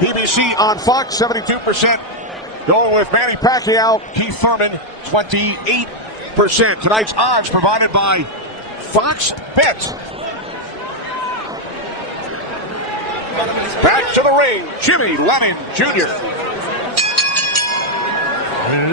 PBC on Fox, 72%. Going with Manny Pacquiao, Keith Thurman, 28%. Tonight's odds provided by Fox Bet. Back to the ring, Jimmy Lennon Jr.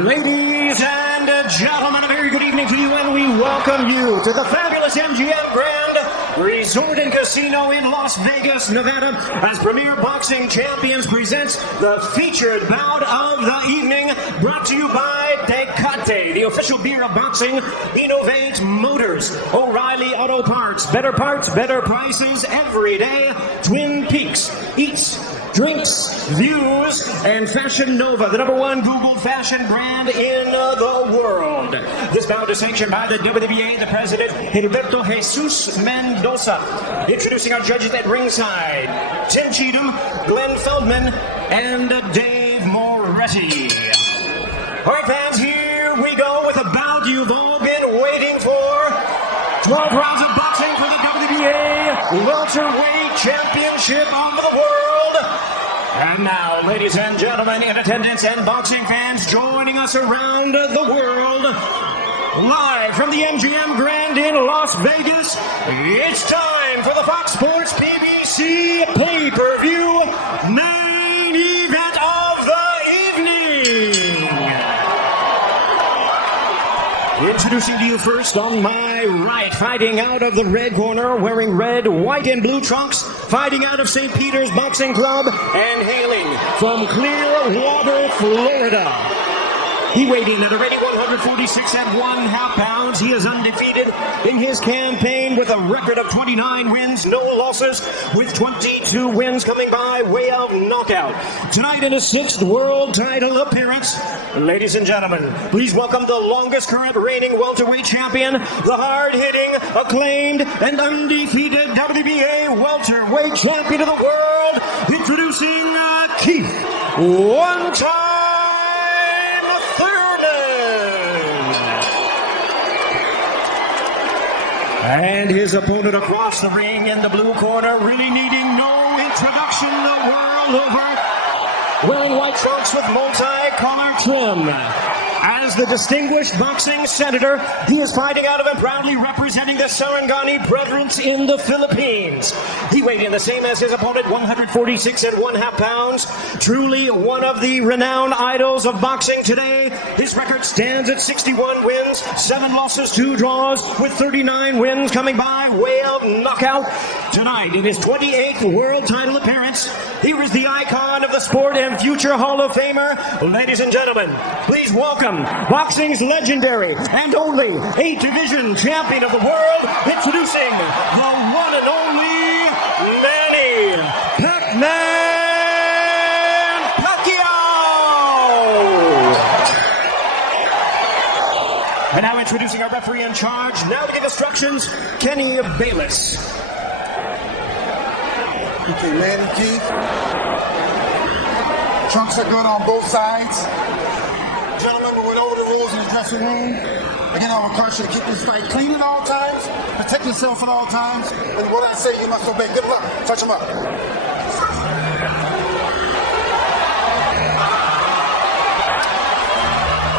Ladies and gentlemen, a very good evening to you, and we welcome you to the fabulous MGM Grand Resort and Casino in Las Vegas, Nevada, as Premier Boxing Champions presents the featured bout of the evening, brought to you by Tecate, the official beer of boxing, Innovate Motors, O'Reilly Auto Parts, better prices every day, Twin Peaks, Eats, Drinks, Views, and Fashion Nova, the #1 Google fashion brand in the world. This bout is sanctioned by the WBA, the president, Gilberto Jesus Mendoza. Introducing our judges at ringside, Tim Cheatham, Glenn Feldman, and Dave Moretti. All right, fans, here we go with a bout you've all been waiting for. 12 rounds of boxing for the WBA welterweight championship of the world. And now, ladies and gentlemen, in attendance and boxing fans joining us around the world, live from the MGM Grand in Las Vegas, it's time for the Fox Sports PBC pay-per-view main event of the evening. Introducing to you first on my right, fighting out of the red corner, wearing red, white, and blue trunks, fighting out of St. Peter's Boxing Club, and hailing from Clearwater, Florida. He weighed in at a ready 146 1/2 pounds. He is undefeated in his campaign with a record of 29 wins, no losses, with 22 wins coming by way of knockout. Tonight in his 6th world title appearance, ladies and gentlemen, please welcome the longest current reigning welterweight champion, the hard-hitting, acclaimed, and undefeated WBA welterweight champion of the world, introducing Keith one-time and his opponent across the ring in the blue corner, really needing no introduction the world over, wearing white trunks with multi-color trim. As the distinguished boxing senator, he is fighting out of and proudly representing the Sarangani Brethren in the Philippines. He weighed in the same as his opponent, 146 1/2 pounds. Truly one of the renowned idols of boxing today. His record stands at 61 wins, 7 losses, 2 draws, with 39 wins coming by way of knockout. Tonight, in his 28th world title appearance, here is the icon of the sport and future Hall of Famer. Ladies and gentlemen, please welcome boxing's legendary and only 8-division champion of the world, introducing the one and only Manny Pacquiao. And now introducing our referee in charge, now to give instructions, Kenny Bayless. Okay, Manny, Keith. Trunks are good on both sides. Gentlemen, we went over the rules in the dressing room. Again, I would caution you to keep this fight clean at all times, protect yourself at all times, and what I say you must obey. Good luck. Touch them up.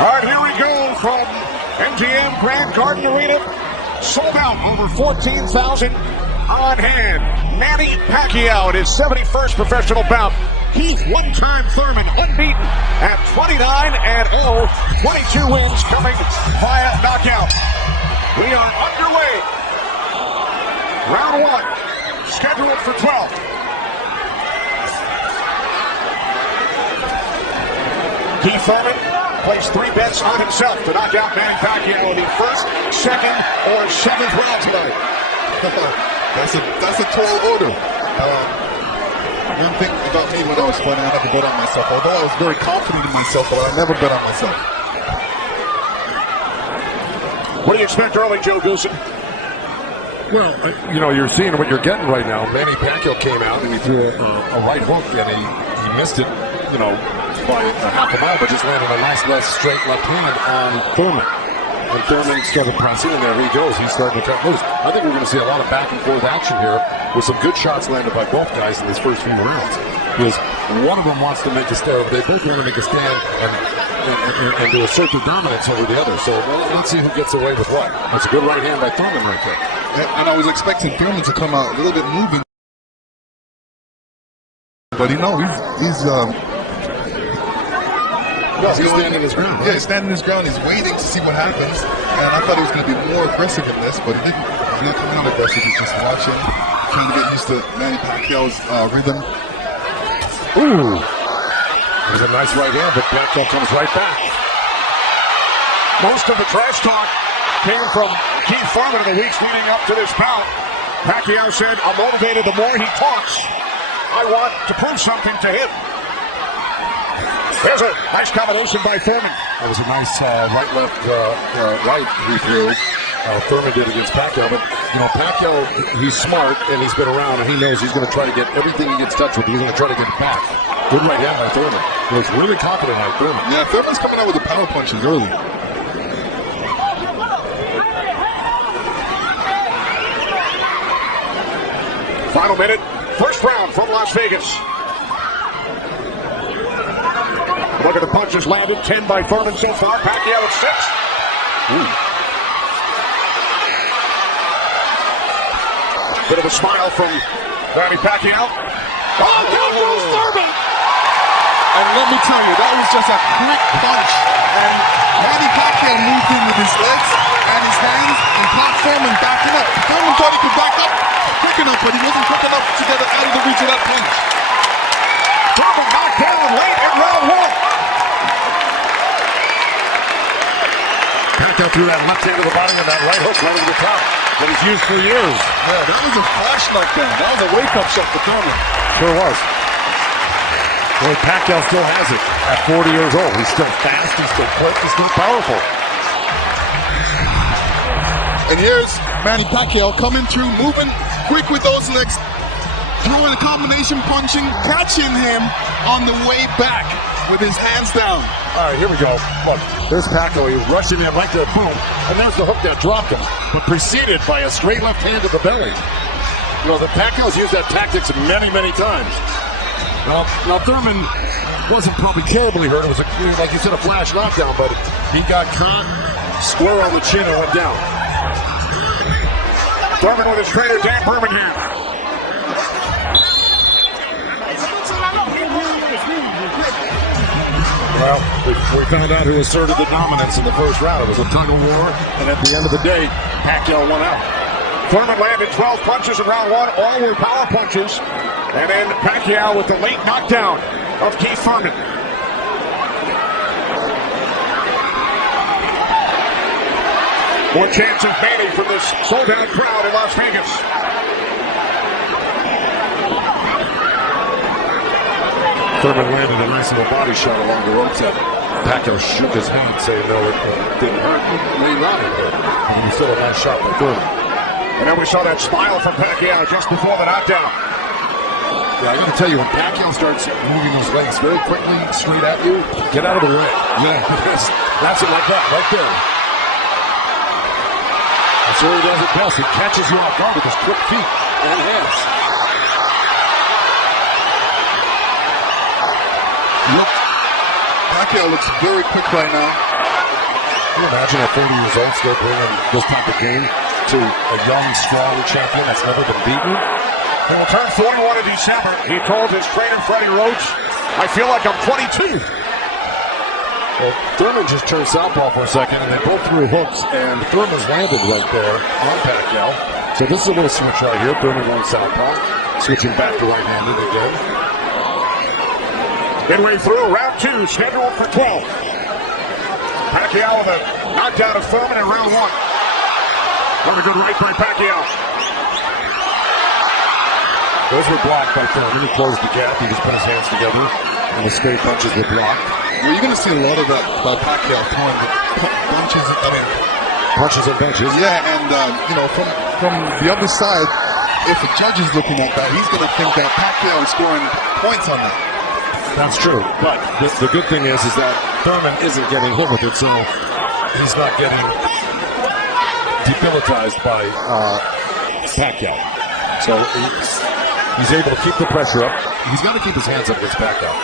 All right, here we go from MGM Grand Garden Arena. Sold out, over 14,000 on hand. Manny Pacquiao in his 71st professional bout. Keith one-time Thurman, unbeaten at 29-0, 22 wins coming via knockout. We are underway. Round 1, scheduled for 12. Keith Thurman placed 3 bets on himself to knock out Manny Pacquiao in the 1st, 2nd, or 7th round tonight. That's a tall order. One thing about me when I was fighting, I never bet on myself. Although I was very confident in myself, but I never bet on myself. What do you expect early, Joe Goosen? Well, you're seeing what you're getting right now. Manny Pacquiao came out and he threw a right hook and he missed it, by half a mile, but just landed a nice straight left hand on Thurman. When Thurman started pressing, and there he goes. He's starting to cut loose. I think we're going to see a lot of back and forth action here with some good shots landed by both guys in these first few rounds. Because one of them wants to make a stand. They both want to make a stand and to assert their dominance over the other. So let's see who gets away with what. That's a good right hand by Thurman right there. And I was expecting Thurman to come out a little bit moving. But he's standing his ground. Yeah, he's standing his ground. He's waiting to see what happens. And I thought he was going to be more aggressive in this, but he didn't. He's not coming out aggressive. He's just watching, trying to get used to Manny Pacquiao's rhythm. Ooh. There's a nice right hand, but Pacquiao comes right back. Most of the trash talk came from Keith Thurman in the weeks leading up to this bout. Pacquiao said, I'm motivated the more he talks. I want to prove something to him. There's a nice combination by Thurman. That was a nice right-left right he threw. Thurman did against Pacquiao, but you know Pacquiao, he's smart and he's been around and he knows he's going to try to get everything he gets touched with. He's going to try to get back. Good right hand by Thurman. He looks really confident on Thurman. Yeah, Thurman's coming out with the power punches early. Final minute, first round from Las Vegas. Look at the punches landed. 10 by Thurman so far. Pacquiao at 6. Ooh. Bit of a smile from Manny Pacquiao. Oh, down goes Thurman! And let me tell you, that was just a quick punch. And Manny Pacquiao moved in with his legs and his hands and caught Thurman backing up. Thurman thought he could back up quick enough, but he wasn't quick enough to get out of the reach of that punch. Thurman knocked down late in round 1. Pacquiao threw that left hand to the body and that right hook right over the top that he's used for years. Yeah, that was a flash knockdown. That was a wake-up shot for Thurman. Sure was. Boy, Pacquiao still has it at 40 years old. He's still fast, he's still quick, he's still powerful. And here's Manny Pacquiao coming through, moving quick with those legs, throwing a combination punching, catching him on the way back with his hands down. All right, here we go. Look, there's Pacquiao. He was rushing in right there, boom. And there's the hook that dropped him, but preceded by a straight left hand to the belly. You know, the Pacquiao's used that tactics many, many times. Now Thurman wasn't probably terribly hurt. It was, like you said, a flash knockdown, but he got caught square on the chin and went down. Thurman with his trainer, Dan Berman here. Well, we found out who asserted the dominance in the first round. It was a tug of war, and at the end of the day, Pacquiao won out. Thurman landed 12 punches in round 1. All were power punches. And then Pacquiao with the late knockdown of Keith Thurman. More chance of Manny from this sold-out crowd in Las Vegas. Thurman landed a nice little body shot along the ropes that Pacquiao shook his hand saying no, it didn't hurt. It may not have hurt. But he still a nice shot by Thurman. And then we saw that smile from Pacquiao just before the knockdown. Yeah, I got to tell you, when Pacquiao starts moving those legs very quickly straight at you, get out of the way. Yeah, that's it like that, right there. That's where he does it best. He catches you off guard with his quick feet and hands. Look, Pacquiao looks very quick right now. Can you imagine at 40 years old still bringing this type of game to a young, strong champion that's never been beaten? He will turn 41 in December. He told his trainer, Freddie Roach, I feel like I'm 22. Well, Thurman just turned southpaw for a second, and they both threw hooks, and Thurman's landed right there on Pacquiao. So this is a little switch right here. Thurman going southpaw, switching back to right-handed again. Midway through, round 2, scheduled for 12. Pacquiao with a knockdown of Thurman in round 1. Another good right by Pacquiao. Those were blocked by Thurman. He closed the gap. He just put his hands together, and the straight punches were blocked. Well, you're going to see a lot of that by Pacquiao throwing the punches. Punches and punches. Yeah, and from the other side, if the judge is looking at that, he's going to think that Pacquiao is scoring points on that. That's true, but the good thing is that Thurman isn't getting hit with it, so he's not getting debilitized by Pacquiao. So he's able to keep the pressure up. He's got to keep his hands up against Pacquiao.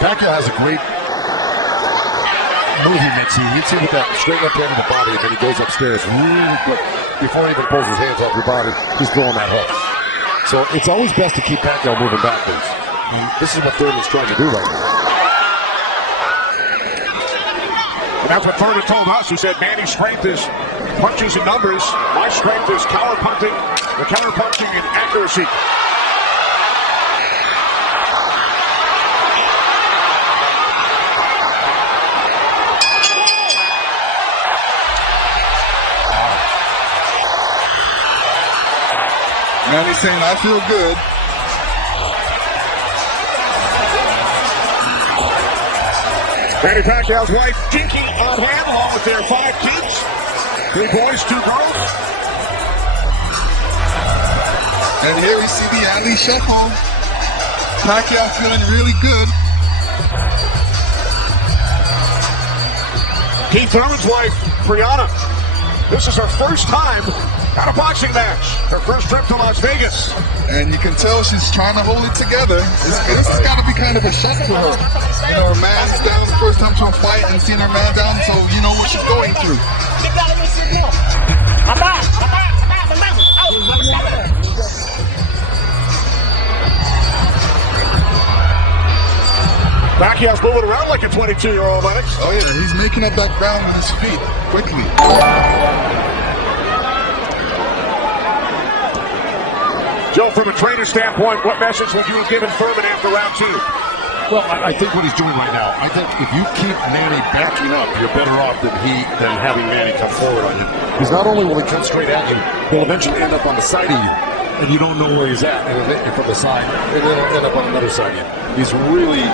Pacquiao has a great move he makes. He hits you with that straight left hand in the body, and then he goes upstairs really quick. Before he even pulls his hands off your body, he's throwing that hook. So it's always best to keep Pacquiao moving backwards. And this is what Thurman's trying to do right now. And that's what Thurman told us. He said Manny's strength is punches and numbers. My strength is counter-punching, the counter-punching and accuracy. Manny's saying, I feel good. Manny Pacquiao's wife, Jinky, on hand, along with their 5 kids. 3 boys, 2 girls. And here we see the alley shuffle. Pacquiao feeling really good. Keith Thurman's wife, Brianna. This is her first time at a boxing match. Her first trip to Las Vegas. And you can tell she's trying to hold it together. This has got to be kind of a shock to her. You know, her man's down, first time to a fight and seeing her man down, so you know what she's going through. Pacquiao's moving around like a 22-year-old, Lennox. Oh yeah, he's making up that ground on his feet quickly. Joe, from a trainer standpoint, what message would you have given Thurman after round 2? Well, I think what he's doing right now, I think if you keep Manny backing up, you're better off than having Manny come forward on you. Because not only will he come straight at you, he'll eventually end up on the side of you, and you don't know where he's at, and he'll hit you from the side, and then he'll end up on another side of you. He's really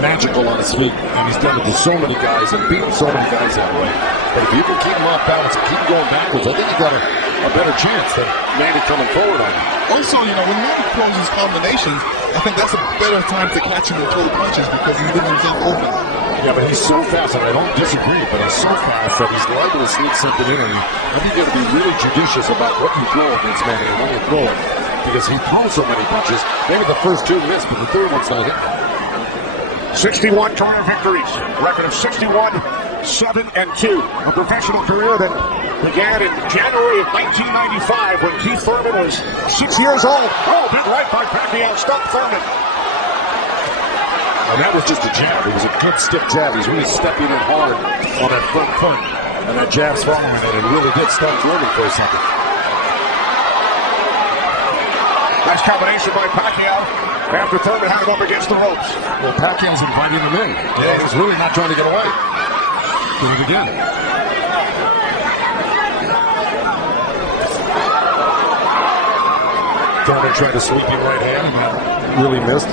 magical on his feet, and he's done it to so many guys and beaten so many guys that way. But if you can keep him off balance and keep going backwards, I think you got a better chance than Manny coming forward on you. Also, you know, when Manny throws his combinations, I think that's a better time to catch him and throw the punches because he's leaving himself open. Yeah, but he's so fast, and I don't disagree, but he's so fast that he's liable to sneak something in on you. I think you have to be really judicious about what you throw against Manny and when you throw it. Because he throws so many punches, maybe the first 2 miss, but the third one's not hitting. 61 career victories, record of 61-7-2, a professional career that began in January of 1995 when Keith Thurman was 6 years old. Oh, big right by Pacquiao, stopped Thurman. And that was just a jab. It was a good stiff jab. He's really stepping in hard on that front foot. And that jab's following it and really did stop Thurman for a second. Nice combination by Pacquiao after Thurman had him up against the ropes. Well, Pacquiao's inviting him in. Yeah, he's really not trying to get away. Do it again. Thurman tried to sweep him right hand, but really missed.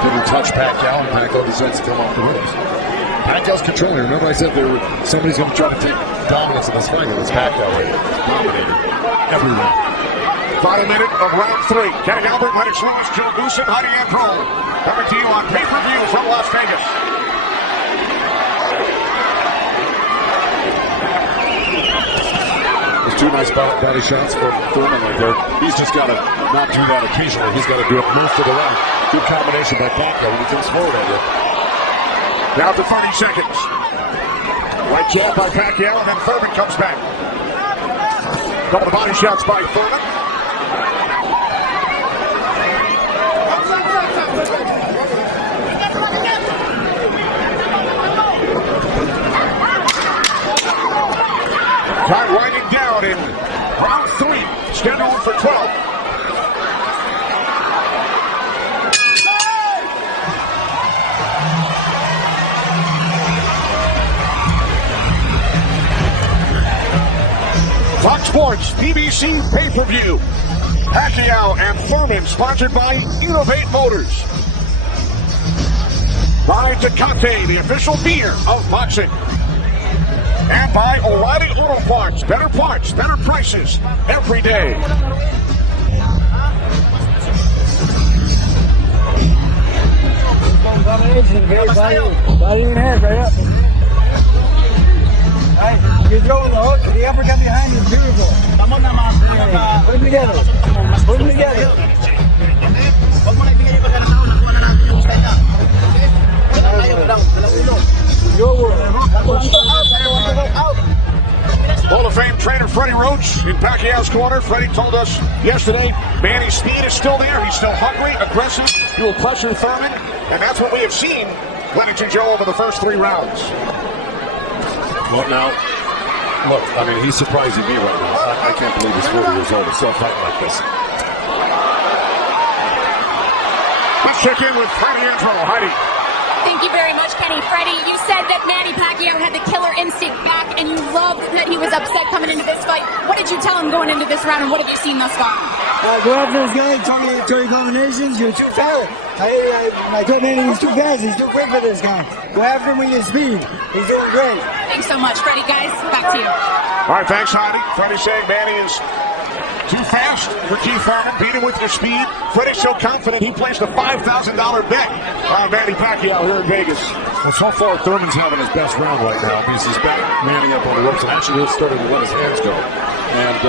Didn't touch Pacquiao, and Pacquiao decides to come off the ropes. Pacquiao's controlling. Remember I said somebody's going to try to take dominance in this fight, and it's Pacquiao right here. Dominated every round. Final minute of round 3. Kenny Albert, Lennox Lewis, Joe Goosen, Heidi Androl. Coming to you on pay-per-view from Las Vegas. There's 2 nice body shots for Thurman right there. He's just got to not do that occasionally. He's got to do it move to the right. Good combination by Pacquiao when he comes forward over there. Down to 30 seconds. Right jab by Pacquiao, and then Thurman comes back. Couple of body shots by Thurman. Time winding down in round 3, scheduled for 12. Fox Sports, BBC pay-per-view. Pacquiao and Thurman, sponsored by Innovate Motors. By Tecate, the official beer of boxing. And by O'Reilly Auto Parts. Better prices every day. Combination, body and head right up. All right, good throw the hook, the uppercut behind is beautiful. Put them together. Put them together. Your word. Hall of Fame trainer Freddie Roach in Pacquiao's corner. Freddie told us yesterday Manny's speed is still there. He's still hungry, aggressive. He will pressure Thurman, and that's what we have seen Lineage and Joe over the first 3 rounds. Well, now, look, I mean, he's surprising me right now. I can't believe he's 40 years old and still fighting like this. Let's check in with Freddie Angelo. Heidi. Thank you very much, Kenny. Freddie, you said that Manny Pacquiao had the killer instinct back, and you loved that he was upset coming into this fight. What did you tell him going into this round, and what have you seen thus far? Go after this guy, tell me combinations, you're too fast. I told Manny he's too fast, he's too quick for this guy. Go after him with your speed. He's doing great. Thanks so much, Freddie. Guys, back to you. All right, thanks, Heidi. Freddie saying Manny is too fast for Keith Thurman. Beat him with your speed. Freddie's so confident he placed a $5,000 bet on Manny Pacquiao here in Vegas. Well, so far, Thurman's having his best round right now because he's back Manny up on the ropes and actually he's starting to let his hands go. And,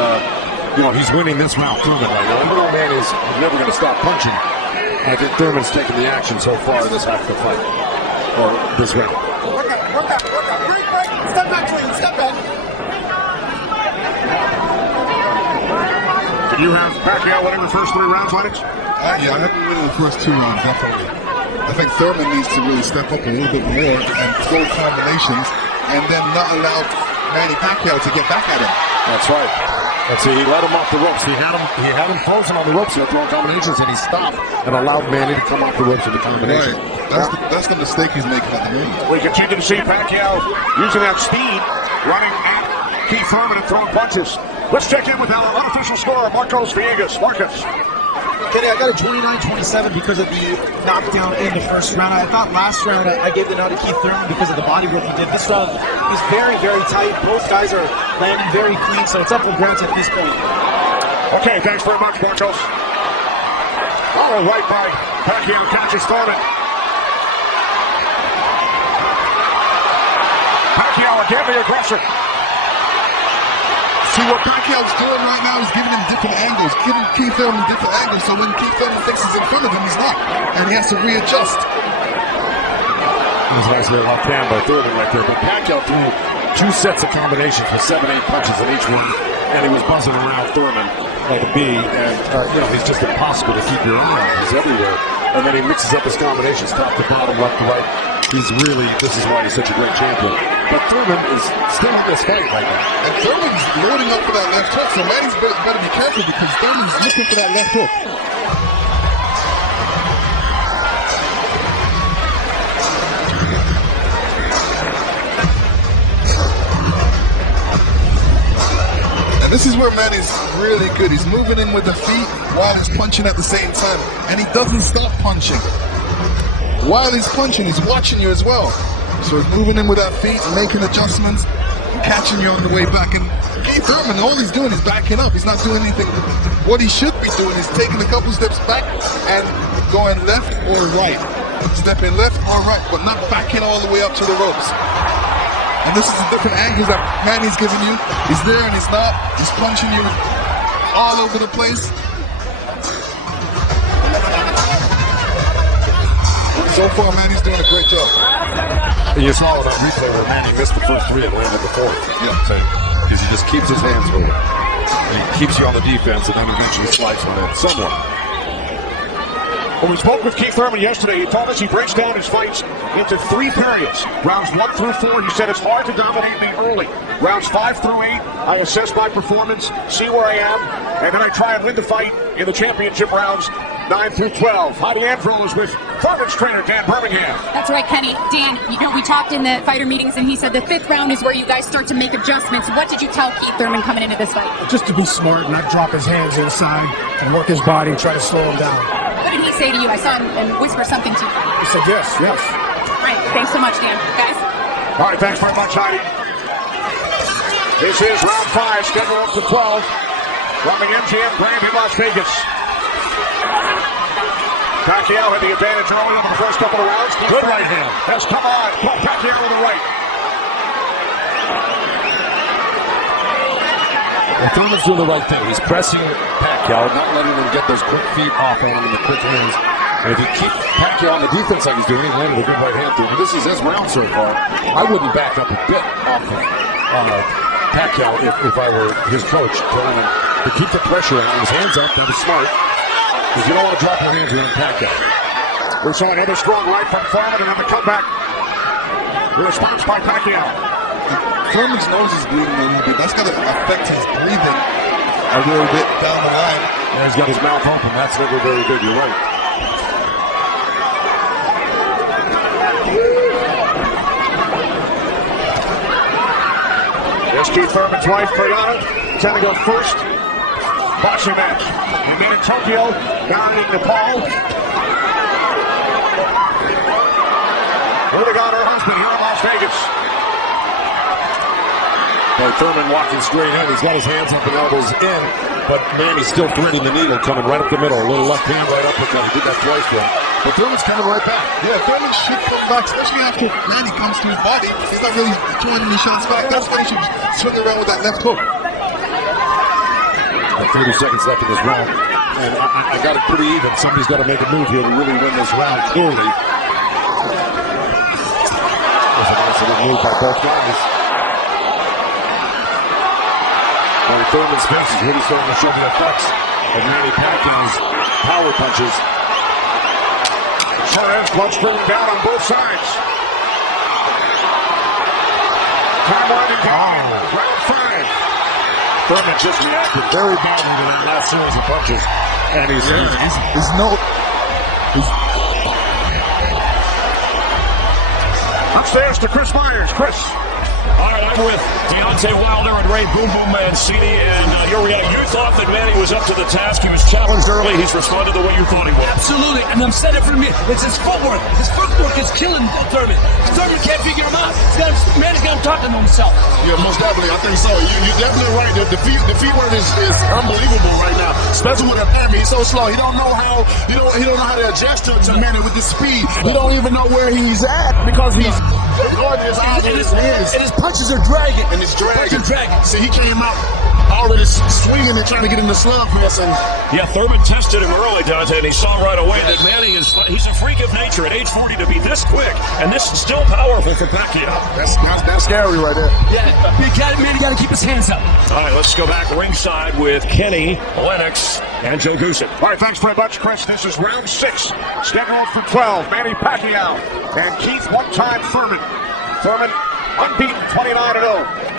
you know, he's winning this round, Thurman right now. Even though Manny's never going to stop punching, I think Thurman's taking the action so far in this half of the fight. Or this round. Work out. Break. Step back, Twin. Step back. You have Pacquiao winning the first 3 rounds, Lennox? Yeah, I have him winning the first 2 rounds, definitely. I think Thurman needs to really step up a little bit more and throw combinations and then not allow Manny Pacquiao to get back at him. That's right. Let's see, he let him off the ropes. He had him frozen on the ropes. He had throwing combinations, and he stopped and allowed Manny to come off the ropes with the combination. Right. That's the mistake he's making at the moment. We continue to see Pacquiao using that speed, running at Keith Thurman and throwing punches. Let's check in with our unofficial scorer, Marcos Villegas. Marcos. Kenny, I got a 29-27 because of the knockdown in the first round. I thought last round I gave the nod to Keith Thurman because of the body work he did. This round, he's very, very tight. Both guys are landing very clean, so it's up for grabs at this point. Okay, thanks very much, Marcos. All right by Pacquiao catches Thurman. Pacquiao again, the aggressor. See what Pacquiao's doing right now is giving him different angles, giving Keith Thurman different angles, so when Keith Thurman thinks he's in front of him, he's not, and he has to readjust. It was a nice little left hand by Thurman right there, but Pacquiao threw 2 sets of combinations with 7-8 punches in each one, and he was buzzing around Thurman like a bee, and you know, he's just impossible to keep your eye on. He's everywhere, and then he mixes up his combinations, top to bottom, left to right. This is why he's such a great champion. But Thurman is still in this fight right now. And Thurman's loading up for that left hook, so Manny's better be careful because Thurman's looking for that left hook. And this is where Manny's really good. He's moving in with the feet while he's punching at the same time. And he doesn't stop punching. While he's punching, he's watching you as well. So he's moving in with that feet, making adjustments, catching you on the way back. And Keith Thurman, all he's doing is backing up. He's not doing anything. What he should be doing is taking a couple steps back and going left or right. Stepping left or right, but not backing all the way up to the ropes. And this is the different angles that Manny's giving you. He's there and he's not. He's punching you all over the place. So far, Manny's doing a great job. You saw that replay where Manny missed the first 3 and landed the 4th. Yeah. Because he just keeps his hands moving. And he keeps you on the defense and then eventually slides from it somewhat. When we spoke with Keith Thurman yesterday, he told us he breaks down his fights into 3 periods. Rounds 1 through 4, he said it's hard to dominate me early. Rounds 5 through 8, I assess my performance, see where I am, and then I try and win the fight in the championship rounds 9 through 12. Heidi Anvil is with Crawford's trainer, Dan Birmingham. That's right, Kenny. Dan, you know, we talked in the fighter meetings, and he said the 5th round is where you guys start to make adjustments. What did you tell Keith Thurman coming into this fight? Just to be smart, not drop his hands inside, and work his body and try to slow him down. What did he say to you? I saw him whisper something to you. He said yes. Great. Thanks so much, Dan. Guys? All right, thanks very much, Heidi. This is round 5, scheduled up to 12 from the MGM Grand in Las Vegas. Pacquiao had the advantage early over the first couple of rounds. Good right hand. Has come on. Pacquiao with the right. And Thurman's doing the right thing. He's pressing Pacquiao, not letting him get those quick feet off on him and the quick hands. And if you keep Pacquiao on the defense like he's doing, he landed a good right hand through. But this is his round so far. I wouldn't back up a bit off of Pacquiao if I were his coach, telling him to keep the pressure on his hands up. That is smart, because you don't want to drop your hands around Pacquiao. We saw another strong right from Thurman, and then the comeback. The response by Pacquiao. Thurman's nose is bleeding a little bit. That's going to affect his breathing a little bit down the line. And he's got his mouth open. That's never very good. You're right. Yes, Keith Thurman's wife, Brianna, trying to go first. Boxing match. We met in Tokyo, down in Nepal. Really got her husband here in Las Vegas. Thurman walking straight in. He's got his hands up and elbows in, but Manny's still threading the needle, coming right up the middle. A little left hand, right uppercut. He did that twice for him. But Thurman's coming right back. Yeah, Thurman should come back, especially after Manny comes to his body. He's not really throwing any shots back. That's why he should swing around with that left hook. 30 seconds left in this round, and I got it pretty even. Somebody's got to make a move here to really win this round clearly. There's a nice little move by both guys. And Thurman's face is really starting to show the effects of Manny Pacquiao's power punches. Sure is. Blood streaming down on both sides. Time winding down. Round 5. Thurman just reacted very badly to that last series of punches. And he's upstairs to Chris Myers. Chris. All right, I'm with Deontay Wilder and Ray Boom Boom Mancini, and your reaction. You thought that Manny was up to the task. He was challenged early. He's responded the way you thought he would. Absolutely, and I'm saying it for me. It's his footwork. His footwork is killing Thurman. Thurman can't figure him out. Manny's got him talking to himself. Yeah, most definitely. I think so. You're definitely right. The feet work is unbelievable right now, especially with Thurman. He's so slow. He don't know how. He don't know how to adjust to Manny with the speed. He don't even know where he's at because he's going his eyes and his hands. And his punches are dragging. And it's dragging. See, he came out already swinging and trying to get in the slump mess. And yeah, Thurman tested him early, Dante, and he saw right away that Manny he's a freak of nature at age 40 to be this quick, and this is still powerful for Pacquiao. That's scary right there. Yeah, Manny got to keep his hands up. All right, let's go back ringside with Kenny, Lennox, and Joe Goosen. All right, thanks very much, Chris. This is round 6, scheduled for 12. Manny Pacquiao and Keith one-time Thurman. Thurman unbeaten, 29-0.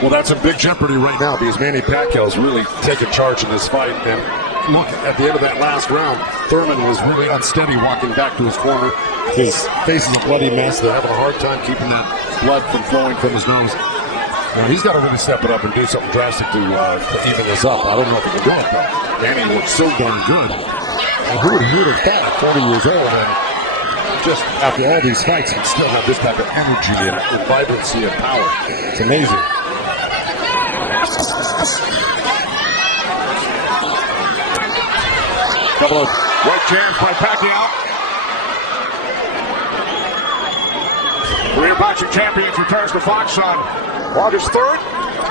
Well, that's in big jeopardy right now because Manny Pacquiao's really taken charge in this fight. And look, at the end of that last round, Thurman was really unsteady walking back to his corner. His face is a bloody mess. They're having a hard time keeping that blood from flowing from his nose. Now, he's got to really step it up and do something drastic to even this up. I don't know if he can do it, though. Manny looks so darn good. And who would have thought at 40 years old and just after all these fights, he'd still have this type of energy and vibrancy and power. It's amazing. Couple of right jabs by Pacquiao. Career boxing champion returns to Fox on August 3rd.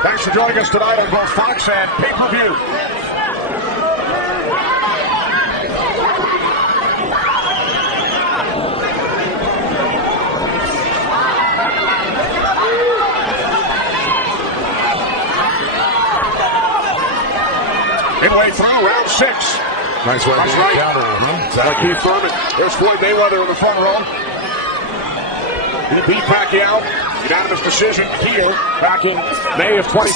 Thanks for joining us tonight on both Fox and pay-per-view. Midway through round 6. Nice right That's there. right. Counter with him. By Keith Thurman. There's Floyd Mayweather in the front row. He beat Pacquiao. Unanimous decision here back in May of 2015.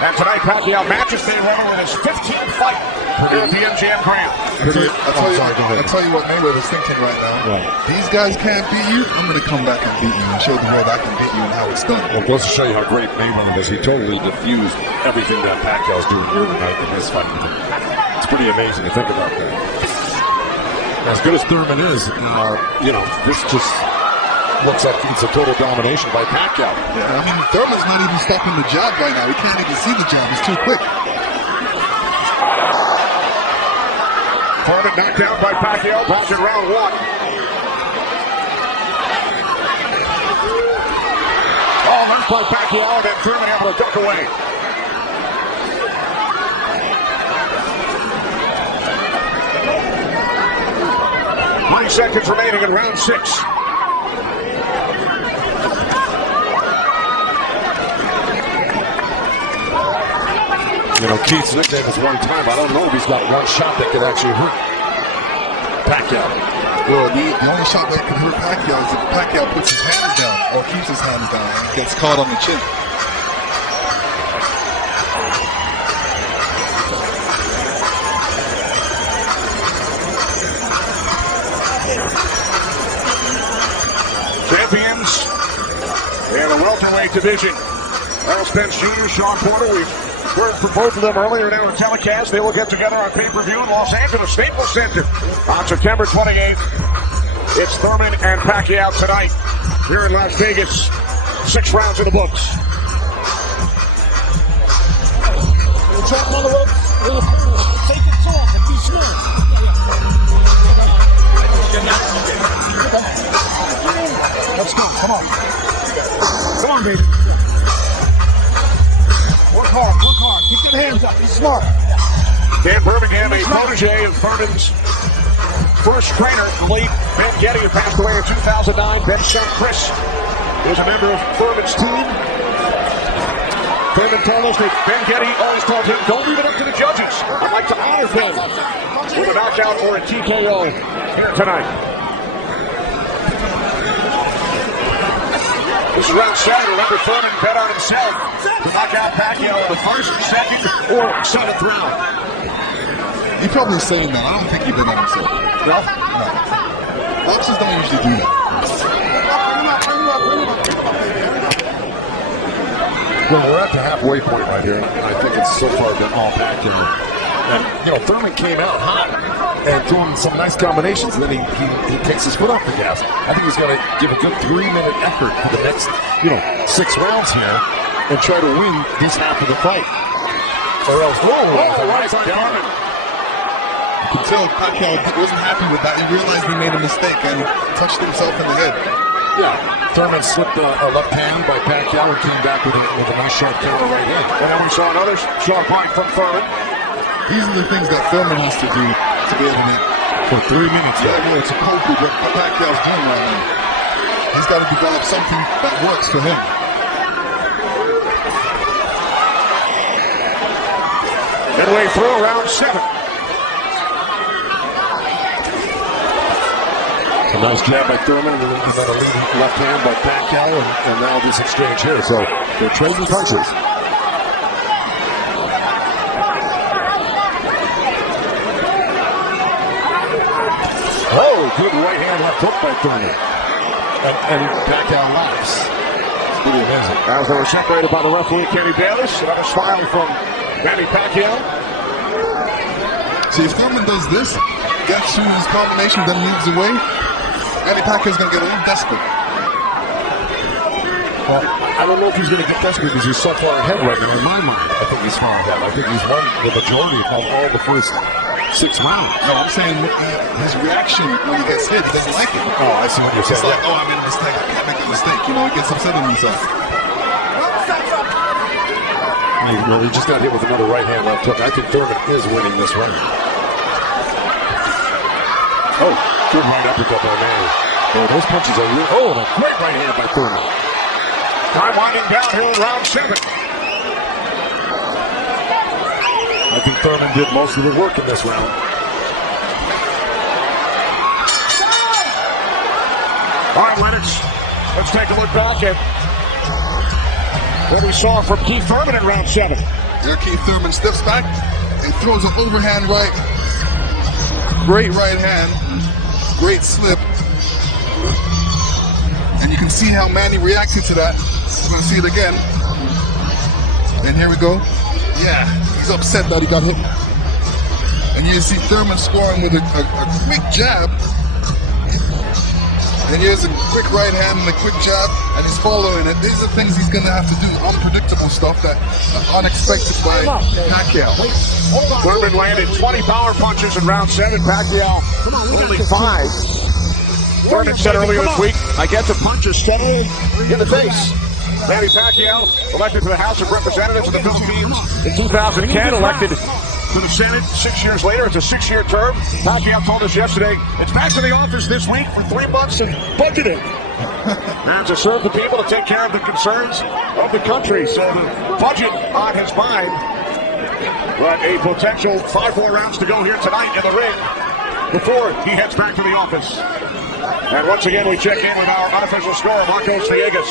And tonight Pacquiao matches Mayweather in his 15th fight here at the MGM Grand. I'll tell you what Mayweather's thinking right now. Right. These guys can't beat you. I'm going to come back and beat you and show the world I can beat you and how it's done. Well, it goes to show you how great Mayweather is. He totally diffused everything that Pacquiao's doing tonight in this fight. It's pretty amazing to think about that. As good as Thurman is, this just looks like it's a total domination by Pacquiao. Yeah, I mean, Thurman's not even stopping the jab right now. He can't even see the jab. It's too quick. Thurman knocked down by Pacquiao back in round 1. Oh, there's punch by Pacquiao, and then Thurman able to duck away. Seconds remaining in round 6. You know, Keith's nickname is one time. I don't know if he's got one shot that could actually hurt Pacquiao. Well, the only shot that could hurt Pacquiao is if Pacquiao puts his hands down or keeps his hands down and gets caught on the chin. Champions in the welterweight division. Earl Spence Jr., Sean Porter. We've heard from both of them earlier in our telecast. They will get together on pay-per-view in Los Angeles Staples Center on September 28th. It's Thurman and Pacquiao tonight here in Las Vegas. 6 rounds in the books. Trap him on the rope. Take it soft and be smart. Let's go. Come on. Come on, baby. Work hard. Keep your hands up. Be smart. Dan Birmingham, a protege of Thurman's first trainer, the late Ben Getty, who passed away in 2009. Ben's son Chris is a member of Thurman's team. Thurman told us that Ben Getty always told him, don't leave it up to the judges. I'd like to honor them with a knockout or a TKO here tonight. This is round 7. Remember, Thurman bet on himself to knock out Pacquiao in the first, second, or 7th round. He's probably saying that. I don't think he bet on himself. No? Boxers don't usually do that. Well, we're at the halfway point right here. I think it's so far been all Pacquiao. And, you know, Thurman came out hot and throwing some nice combinations, and then he takes his foot off the gas. I think he's going to give a good 3-minute effort for the next, 6 rounds here and try to win this half of the fight. Or else, right on Thurman. You can tell Pacquiao wasn't happy with that. He realized he made a mistake and touched himself in the head. Yeah, Thurman slipped a left hand by Pacquiao and came back with a nice sharp counter right hand. And then we saw another sharp point from Thurman. These are the things that Thurman has to do to be able to for 3 minutes. Yeah, it's a cold group that Pacquiao's doing right now. He's got to develop something that works for him. Midway through round 7. A nice jab by Thurman, and then a leading left hand by Pacquiao, and now this exchange here. So they're trading punches. Oh, good right hand left hook by Thurman. And Pacquiao laughs. It's pretty amazing. As they were separated by the referee, Kenny Bayless. Another smile from Manny Pacquiao. See, if Thurman does this, gets through his combination, then moves away, Manny Pacquiao's going to get a little desperate. Well, I don't know if he's going to get desperate because he's so far ahead right now. In my mind, I think he's far ahead. I think he's won the majority of all the first 6 rounds. No, I'm saying his reaction when he gets hit, he doesn't like it. Oh, I see what you're saying. It's like, I made a mistake. I can't make a mistake. He gets upset at himself. Well, he just got hit with another right hand left hook. I think Thurman is winning this round. Oh, good right uppercut by Manny. Oh, those punches are real. Oh, and a great right hand by Thurman. Time winding down here in round 7. I think Thurman did most of the work in this round. All right, Lennox, let's take a look back at what we saw from Keith Thurman in round 7. There, Keith Thurman steps back and throws an overhand right. Great right hand. Great slip. And you can see how Manny reacted to that. We're going to see it again. And here we go. Yeah, he's upset that he got hit. And you see Thurman scoring with a quick jab. And here's a quick right hand and a quick jab, and he's following it. These are things he's going to have to do. Unpredictable stuff that unexpected by Pacquiao. Thurman landed 20 power punches in round 7. Pacquiao only 5. Thurman said earlier this week, I get the punches steadily in the face. Manny Pacquiao, elected to the House of Representatives of the Philippines in 2010, elected to the Senate 6 years later. It's a 6-year term. Pacquiao told us yesterday it's back to the office this week for 3 months and budgeting. And to serve the people, to take care of the concerns of the country. So the budget on his mind. But a potential 5 more rounds to go here tonight in the ring before he heads back to the office. And once again, we check in with our unofficial scorer, Marcos Villegas.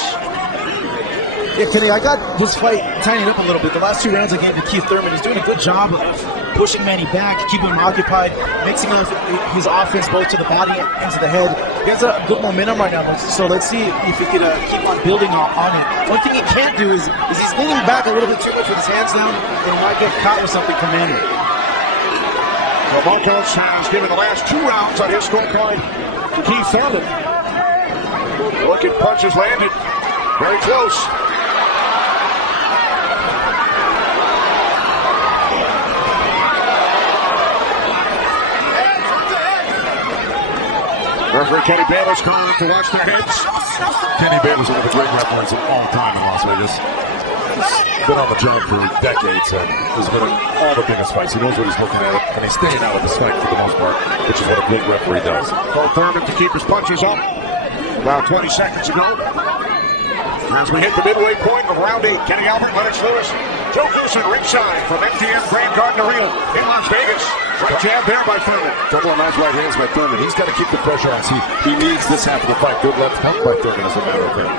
Yeah, Kenny, I got this fight tightened up a little bit. The last 2 rounds I gave to Keith Thurman. He's doing a good job of pushing Manny back, keeping him occupied, mixing up his offense both to the body and to the head. He has a good momentum right now, so let's see if he can keep on building on it. One thing he can't do is he's leaning back a little bit too much with his hands down, and he might get caught with something from Manny. So Marcos has given the last 2 rounds on his scorecard to Keith Thurman. Look at punches landed. Very close. Referee Kenny Bayless calling to watch their heads. Kenny Bayless is one of the great referees of all time in Las Vegas. He's been on the job for decades and has been in all the biggest fights. He knows what he's looking at, and he's staying out of the fight for the most part, which is what a great referee does. Cole Thurman to keep his punches up. About 20 seconds ago. As we hit the midway point of round 8, Kenny Albert, Lennox Lewis, Joe Goosen ringside from MGM Grand Garden Arena in Las Vegas. Right jab there by Thurman. Double and nice right hands by Thurman. He's got to keep the pressure on. See, he needs this half of the fight. Good left hook by Thurman, as a matter of fact.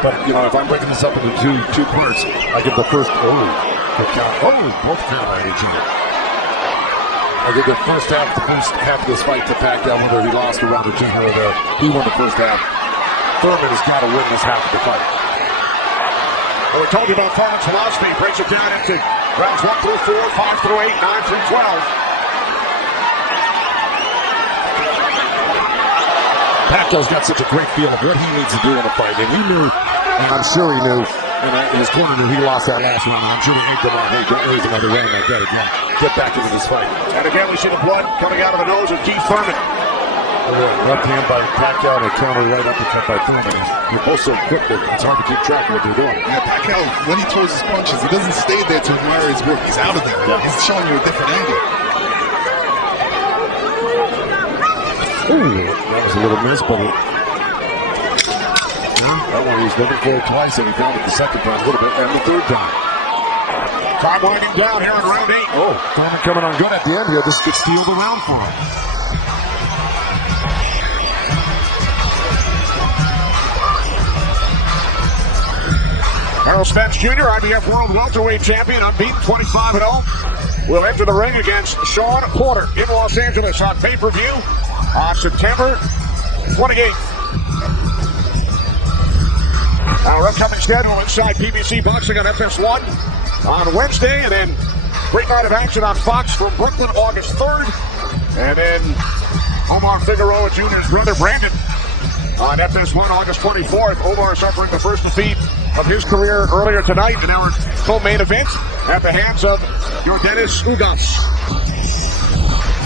But, you know, if I'm breaking this up into two parts, I give the first, both count on each other. I give the first half of this fight to Pacquiao, whether he lost a round or 2 here or there. He won the first half. Thurman has got to win this half of the fight. Well, we told you about Thurman's philosophy. He breaks it down into rounds 1 through 4, 5 through 8, 9 through 12. Pacquiao's got such a great feel of what he needs to do in a fight, and he knew, and I'm sure he knew, and his corner knew he lost that last round, and I'm sure he egged him on, hey, don't lose another round like that again. Get back into this fight. And again, we see the blood coming out of the nose of Keith Thurman. Left hand by Pacquiao, and a counter right uppercut by Thurman. They're both so quick that it's hard to keep track of what they're doing. Yeah, Pacquiao, when he throws his punches, he doesn't stay there to admire his work. He's out of there. Yeah. He's showing you a different angle. Ooh, that was a little miss, but that one he was looking for it twice, and he found it the second time a little bit, and the third time. Time winding down here in round 8. Oh, Thurman coming on good at the end here. This could steal the round for him. Errol Spence Jr., IBF World Welterweight Champion, unbeaten, 25-0. Will enter the ring against Shawn Porter in Los Angeles on pay-per-view on September 28th. Our upcoming schedule inside PBC Boxing on FS1 on Wednesday, and then great night of action on Fox from Brooklyn August 3rd. And then Omar Figueroa Jr.'s brother Brandon on FS1 August 24th. Omar suffering the first defeat of his career earlier tonight in our co-main event at the hands of Yordenis Ugas.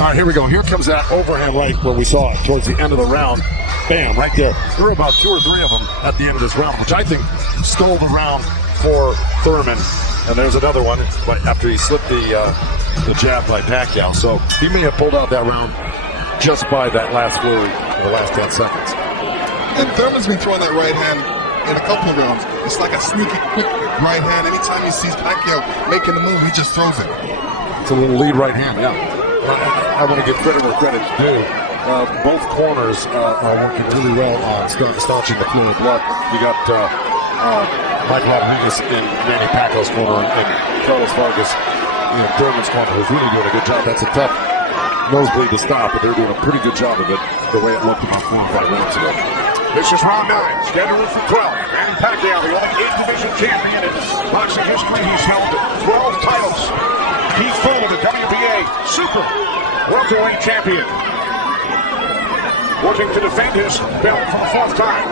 All right, here we go. Here comes that overhand right where we saw it towards the end of the round. Bam, right there. There were about 2 or 3 of them at the end of this round, which I think stole the round for Thurman. And there's another one after he slipped the jab by Pacquiao. So he may have pulled out that round just by that last flurry in the last 10 seconds. And Thurman's been throwing that right hand in a couple of rounds. It's like a sneaky, quick right hand. Anytime he sees Pacquiao making the move, he just throws it. It's a little lead right hand, yeah. I want to give credit where credit's due. Both corners are working really well on staunching the flow of blood. You got Mike Rodriguez in Manny Pacquiao's corner and Carlos Vargas in Thurman's corner, who's really doing a good job. That's a tough nosebleed to stop, but they're doing a pretty good job of it the way it looked about 4 or 5 minutes ago. This is round 9, scheduled for 12. Manny Pacquiao, the only 8-division champion in boxing history. He's held 12 titles. Keith Thurman, the WBA Super Welterweight Champion, working to defend his belt for the 4th time.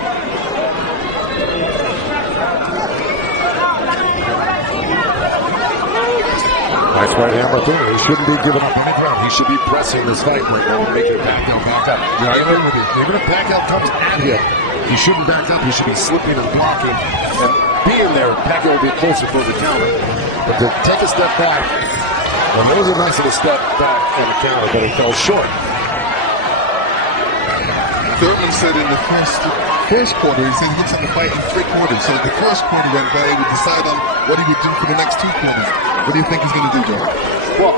Nice right hand by Thurman. He shouldn't be giving up any ground. He should be pressing this fight right now and making Pacquiao back up. Yeah, I agree with you. Even if Pacquiao comes at him, he shouldn't back up. He should be slipping and blocking and being there, Pacquiao would be closer for the counter. But to take a step back, and there was a nice little step back on the counter, but he fell short. Thurman said in the first quarter, he said he looks at the fight in 3 quarters. So the first quarter went by, he would decide on what he would do for the next 2 quarters. What do you think he's going to do, Joe? Well,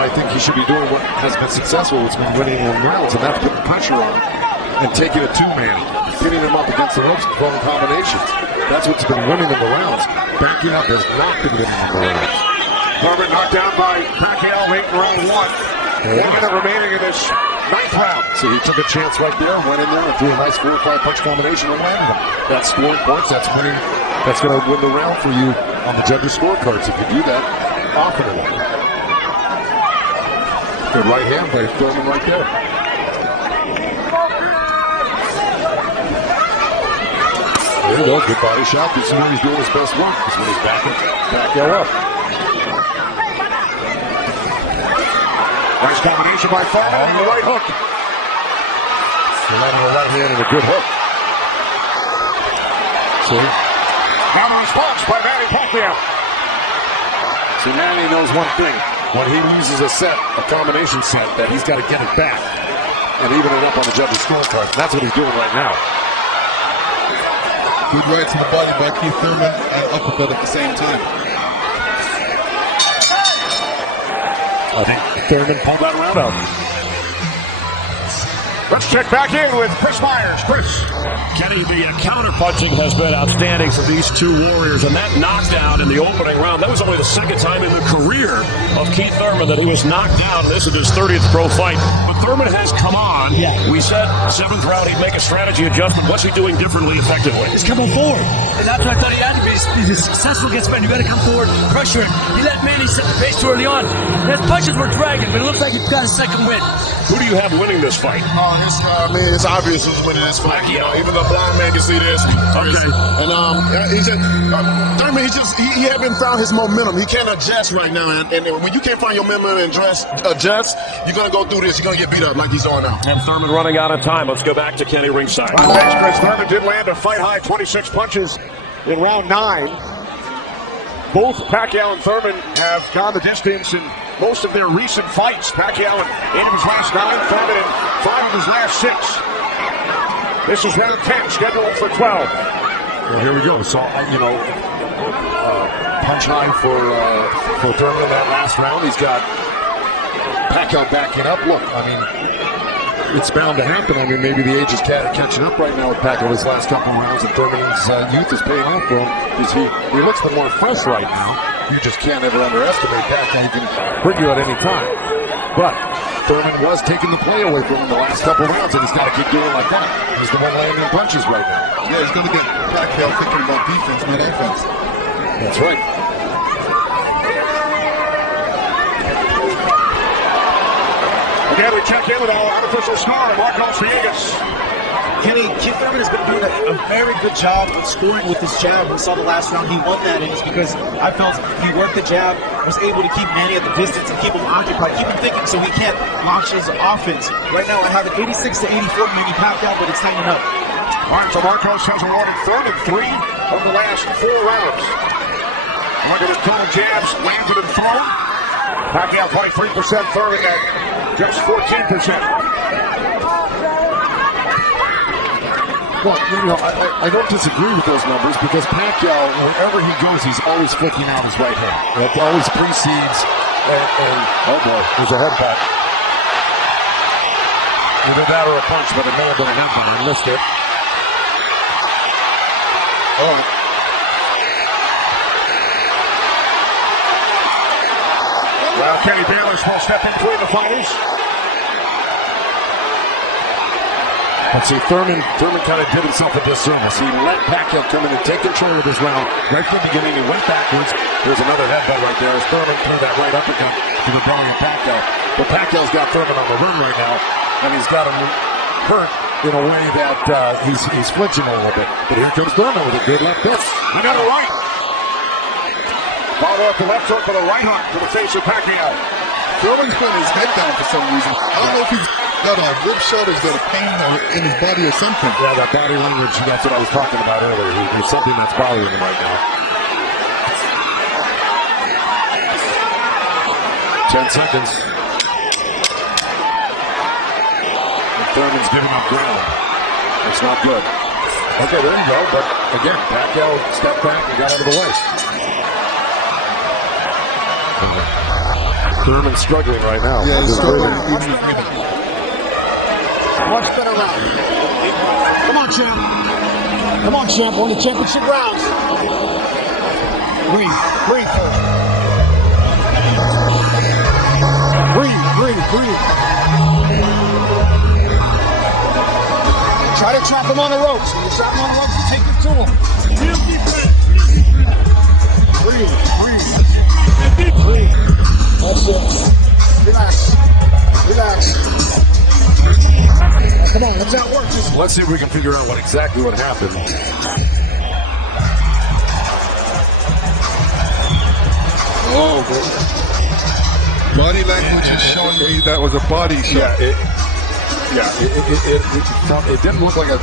I think he should be doing what has been successful, it's been winning in rounds, and that's putting pressure on him and taking a two-man, hitting him up against the ropes and throwing combinations. That's what's been winning in the rounds. Backing up has not been winning in the rounds. Thurman knocked down by Pacquiao late in round 1. 1 minute remaining in this 9th round. So he took a chance right there, went in there and threw a nice 4 or 5 punch combination and landed him. That's scoring points. That's winning. That's going to win the round for you on the judges' scorecards if you do that often enough. Good right hand by Thurman right there. There you go. Good body shot. This is when he's doing his best work. This is when he's backing Pacquiao up. Nice combination by Thurman and the right hook. Landing a right hand and a good hook. See? Now the response by Manny Pacquiao. So Manny knows one thing. When he loses a set, a combination set, that he's got to get it back and even it up on the judges' scorecard. That's what he's doing right now. Good right to the body by Keith Thurman and uppercut at the same time. I think Thurman pulled that round out. Let's check back in with Chris Myers. Chris. Kenny, the counter-punching has been outstanding for these two warriors, and that knockdown in the opening round, that was only the 2nd time in the career of Keith Thurman that he was knocked down. This is his 30th pro fight. But Thurman has come on. Yeah. We said 7th round he'd make a strategy adjustment. What's he doing differently effectively? He's coming forward. And that's what I thought he had to be. He's a successful against Manny. You got to come forward, pressure him. He let Manny set the pace too early on. His punches were dragging, but it looks like he's got a second win. Who do you have winning this fight? It's obvious who's winning this fight. You know, even the blind man can see this. Okay. And he said, Thurman, he haven't found his momentum. He can't adjust right now. And when you can't find your momentum and adjust, you're going to go through this. You're going to get beat up like he's on now. And Thurman running out of time. Let's go back to Kenny ringside. Thanks, Chris. Thurman did land a fight-high 26 punches in round 9. Both Pacquiao and Thurman have gone the distance in most of their recent fights. Pacquiao in 8 of his last 9, Thurman in 5 of his last 6. This is round 10, scheduled for 12. Well, here we go. So, punchline for Thurman in that last round. He's got Pacquiao backing up. Look, I mean, it's bound to happen. I mean, maybe the age is catching up right now with Pacquiao his last couple of rounds, and Thurman's youth is paying off for him because he looks the more fresh right now. You just can't ever underestimate Pacquiao. He can hurt you at any time. But Thurman was taking the play away from him the last couple of rounds, and he's got to keep doing like that. He's the one landing punches right now. Yeah, he's going to get Pacquiao thinking about defense, not offense. That's right. Again, we check in with our unofficial scorer, Marcos Villegas. Kenny, Keith Thurman has been doing a very good job of scoring with his jab. We saw the last round he won that, and it's because I felt he worked the jab, was able to keep Manny at the distance and keep him occupied, keep him thinking so he can't launch his offense. Right now I have an 86-84 Manny Pacquiao, but it's tightening up. All right, so Marcos has awarded Thurman 3 of the last 4 rounds. Look at his total jabs landed and thrown. Pacquiao 23%, Thurman at just 14%. Well, I don't disagree with those numbers because Pacquiao, wherever he goes, he's always flicking out his right hand. It always precedes and oh boy, there's a headbutt. Either that or a punch, but it may have been a headbutt. I missed it. Oh. Well, Kenny Bayless will step in between the fighters. But see, Thurman kind of did himself a disservice. He let Pacquiao come in and take control of this round right from the beginning. He went backwards. There's another headbutt right there as Thurman threw that right uppercut to the belly of Pacquiao. But Pacquiao's got Thurman on the run right now, and he's got him hurt in a way that he's flinching a little bit. But here comes Thurman with a good left fist. Another right. Followed up the left hook with a right hook to the face of Pacquiao. Thurman's putting his head down for some reason. I don't know if he's got a rib shot or he's got a pain in his body or something. Yeah, that body language, that's what I was talking about earlier. There's something that's bothering him right now. 10 seconds. Thurman's giving up ground. It's not good. Okay, there you go. But again, Pacquiao stepped back and got out of the way. Thurman's struggling right now. Yeah, he's struggling. Much better round. Come on, champ. Come on, champ. We're in the championship rounds. Breathe. Breathe. Breathe. Try to trap him on the ropes. When you trap him on the ropes, you take it to him. Breathe. That's it. Relax. Come on, let's outwork this. Let's see if we can figure out exactly what happened. Oh, body language is showing me that was a body shot. It didn't look like a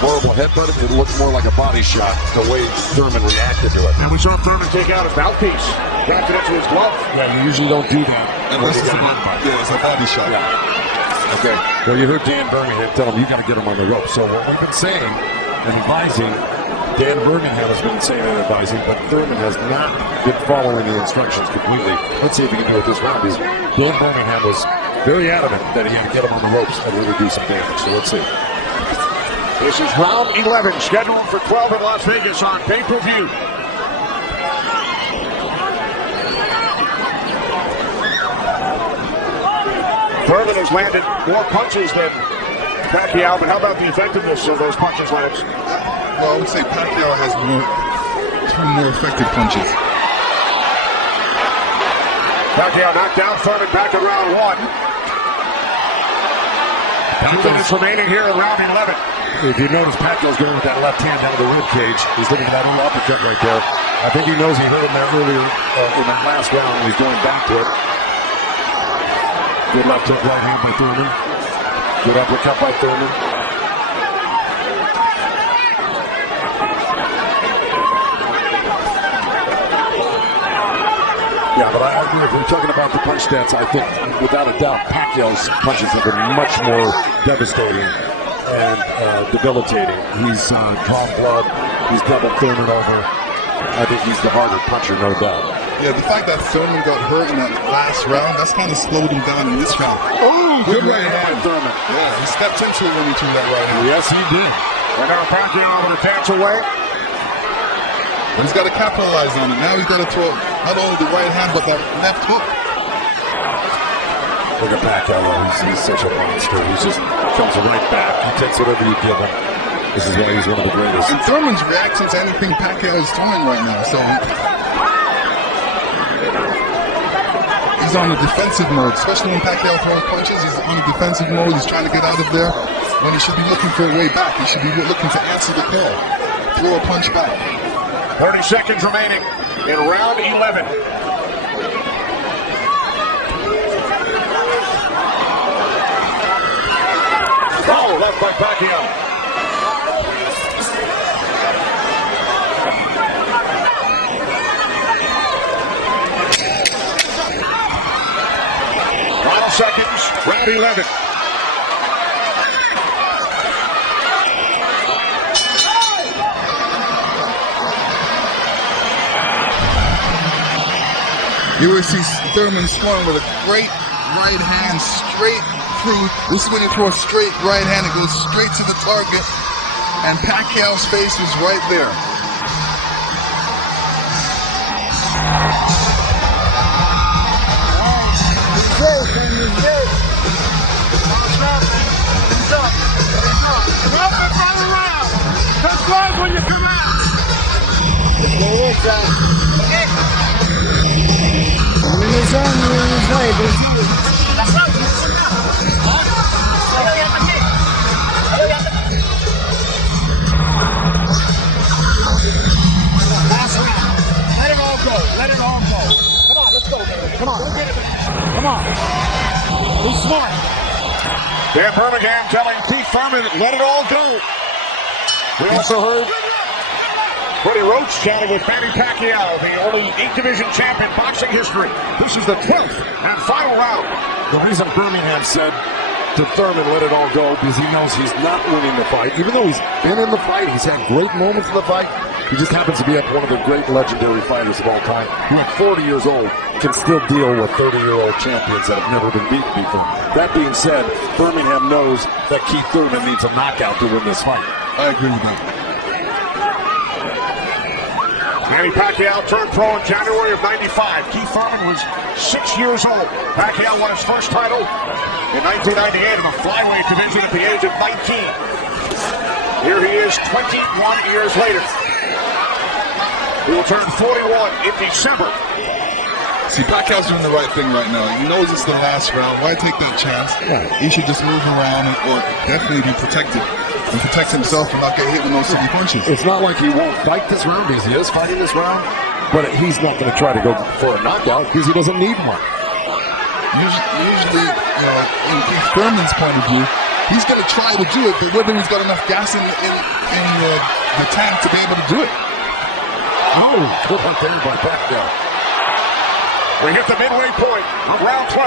horrible headbutt. It looked more like a body shot, the way Thurman reacted to it. And we saw Thurman take out his mouthpiece, wrapped it into his glove. Yeah, you usually don't do that. Unless it's a body shot. Yeah. Okay. Well, you heard Dan Birmingham tell him you got to get him on the rope. So what we've been saying and advising, Dan Birmingham has been saying and advising, but Thurman has not been following the instructions completely. Let's see if he can do it this round. Dan Birmingham was very adamant that he had to get him on the ropes and really do some damage. So let's see. This is round 11, scheduled for 12 in Las Vegas on pay-per-view. Thurman has landed more punches than Pacquiao, but how about the effectiveness of those punches, Lance? Well, I would say Pacquiao has two more effective punches. Pacquiao knocked down Thurman back in round 1. 2 minutes remaining here in round 11. If you notice, Pacquiao's going with that left hand down to the rib cage. He's looking at that little uppercut right there. I think he knows he hurt him there earlier in that last round, and he's going back to it. Good left hook, right hand by Thurman. Good uppercut by Thurman. Yeah, but I agree. If we're talking about the punch stats, I think without a doubt Pacquiao's punches have been much more devastating and debilitating. He's drawn blood. He's doubled Thurman over. I think he's the harder puncher, no doubt. Yeah, the fact that Thurman got hurt in that last round, that's kind of slowed him down in this round. Oh, good right hand, Thurman. Yeah, he stepped into it when he threw that right hand. Yes, he did. And now Pacquiao able to dance away. But he's got to capitalize on it. Now he's got to throw not only the right hand, but that left hook. Look at Pacquiao. He's such a monster. He just comes right back. He takes whatever you give him. This is why he's one of the greatest. And Thurman's reacting to anything Pacquiao is throwing right now. So he's on a defensive mode, especially when Pacquiao throws punches. He's on a defensive mode. He's trying to get out of there when he should be looking for a way back. He should be looking to answer the call, throw a punch back. 30 seconds remaining in round 11. Oh, left by Pacquiao. Final seconds, round 11. You will see Thurman scoring with a great right hand straight through. This is when he throws a straight right hand. It goes straight to the target. And Pacquiao's face is right there. When you come out. Let it all go. Let it all go. Come on, let's go, baby. Come on. Come on. Dan Birmingham telling Keith Thurman, let it all go. We also heard Freddie Roach chatting with Manny Pacquiao, the only 8-division champ in boxing history. This is the 12th and final round. The reason Birmingham said to Thurman, let it all go, because he knows he's not winning the fight. Even though he's been in the fight, he's had great moments in the fight. He just happens to be up one of the great legendary fighters of all time, who at 40 years old can still deal with 30-year-old champions that have never been beaten before. That being said, Birmingham knows that Keith Thurman needs a knockout to win this fight. I agree with that. Manny Pacquiao turned pro in January of '95. Keith Thurman was 6 years old. Pacquiao won his first title in 1998 in the flyweight division at the age of 19. Here he is 21 years later. He will turn 41 in December. See, Pacquiao's doing the right thing right now. He knows it's the last round. Why take that chance? Yeah. He should just move around or definitely be protected. And protect himself and not get hit with those silly punches. It's not like he won't fight this round, because he is fighting this round, but he's not going to try to go for a knockout because he doesn't need one. Usually, in Keith Thurman's point of view, he's going to try to do it, but whether he's got enough gas in the tank to be able to do it. Oh, good one there by Pacquiao. We hit the midway point of round 12.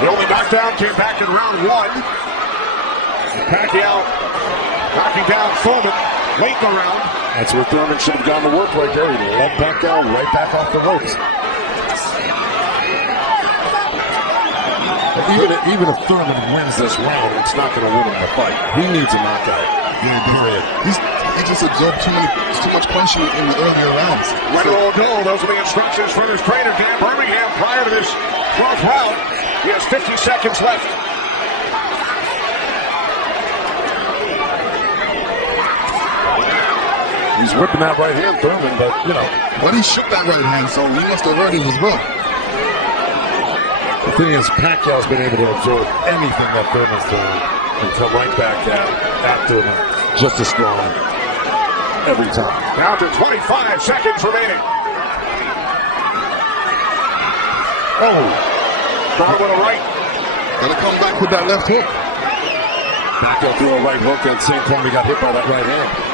The only knockdown came back in round 1. Pacquiao knocking down Thurman late in the round. That's where Thurman should have gone to work right there. He led Pacquiao right back off the ropes. Even if Thurman wins this round, it's not going to win him the fight. He needs a knockout. Yeah, period. He just absorbed too much punishment in the earlier rounds. Let it all go. Those are the instructions from his trainer, Dan Birmingham, prior to this 12th round. He has 50 seconds left. He's whipping that right hand, Thurman, but, But he shook that right hand, so he must have heard it as well. The thing is, Pacquiao's been able to absorb anything that Thurman's doing and come right back down at Thurman, just as strong every time. Down to 25 seconds remaining. Oh! Trying with a right. Gotta come back with that left hook. Pacquiao threw a right hook at the same time he got hit by that right hand.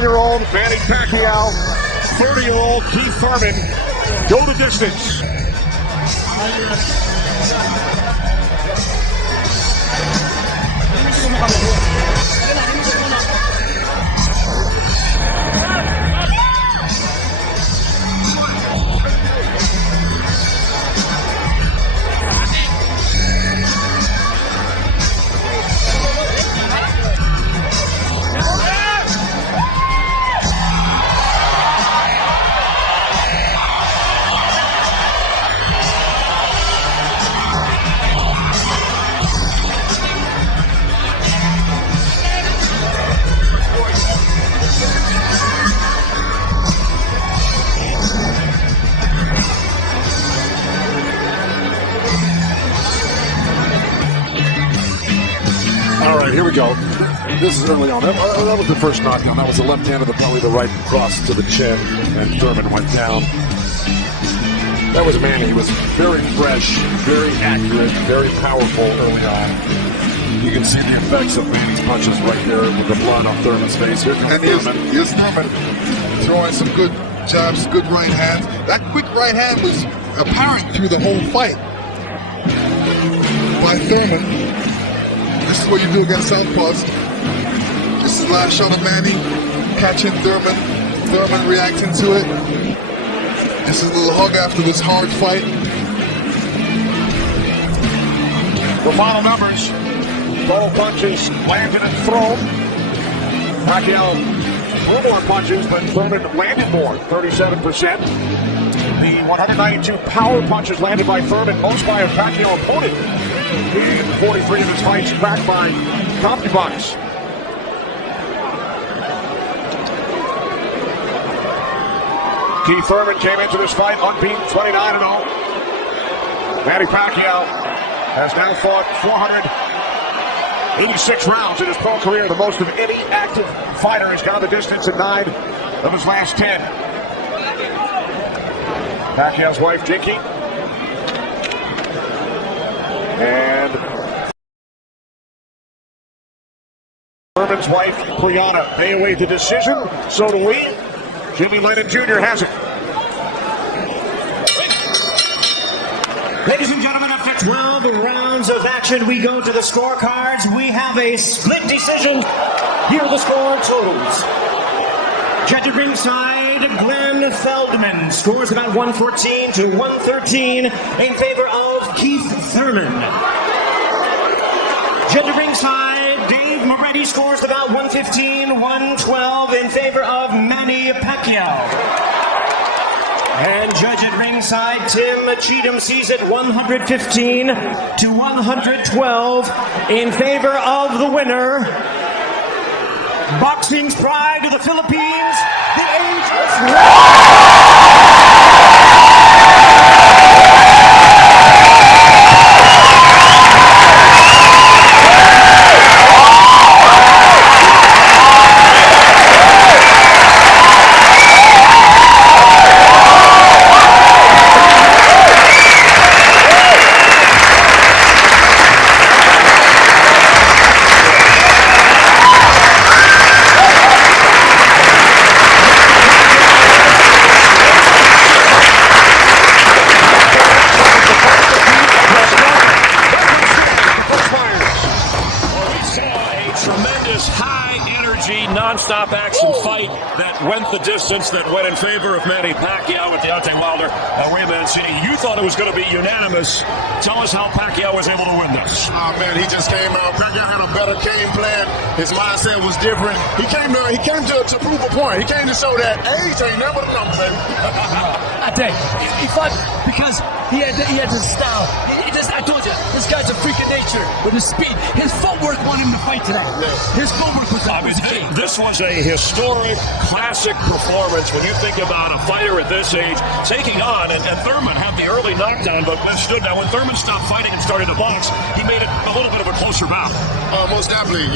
Year-old Manny Pacquiao, 30-year-old Keith Thurman go the distance. Here we go. This is early on. That was the first knockdown. That was the left hand of probably the right cross to the chin, and Thurman went down. That was Manny. He was very fresh, very accurate, very powerful early on. You can see the effects of Manny's punches right there with the blood on Thurman's face. Here comes Thurman. Here's Thurman throwing some good jabs, good right hands. That quick right hand was apparent through the whole fight by Thurman. This is what you do against southpaws. This is the last shot of Manny catching Thurman. Thurman reacting to it. Just a little hug after this hard fight. The final numbers. Total punches landed and thrown. Pacquiao threw more punches, but Thurman landed more, 37%. The 192 power punches landed by Thurman, most by a Pacquiao opponent. In 43 of his fights cracked by concubines. Keith Thurman came into this fight unbeaten, 29-0. Manny Pacquiao has now fought 486 rounds in his pro career, the most of any active fighter. Has gone the distance in 9 of his last 10. Pacquiao's wife, Jinky. And Thurman's wife, Brianna. They await the decision. So do we. Jimmy Lennon Jr. has it. Ladies and gentlemen, after 12 rounds of action, we go to the scorecards. We have a split decision. Here are the score totals. Judge at ringside, Glenn Feldman scores about 114 to 113 in favor of Keith Thurman. Judge at ringside, Dave Moretti scores about 115, 112 in favor of Manny Pacquiao. And judge at ringside, Tim Cheatham sees it 115 to 112 in favor of the winner. Boxing's pride of the Philippines, the ageless non-stop action fight that went the distance, that went in favor of Manny Pacquiao with Deontay Wilder and Ray Mancini. You thought it was going to be unanimous. Tell us how Pacquiao was able to win this. Oh man, he just came out. Pacquiao had a better game plan. His mindset was different. He came to prove a point. He came to show that age ain't never the number, baby. I tell you, he fought because he had his style. I told you, this guy's a freak of nature with his speed. His footwork won him the fight today. His footwork was hey, this was a historic, classic performance when you think about a fighter at this age taking on, and Thurman had the early knockdown, but withstood. Now, when Thurman stopped fighting and started to box, he made it a little bit of a closer bout. Most definitely,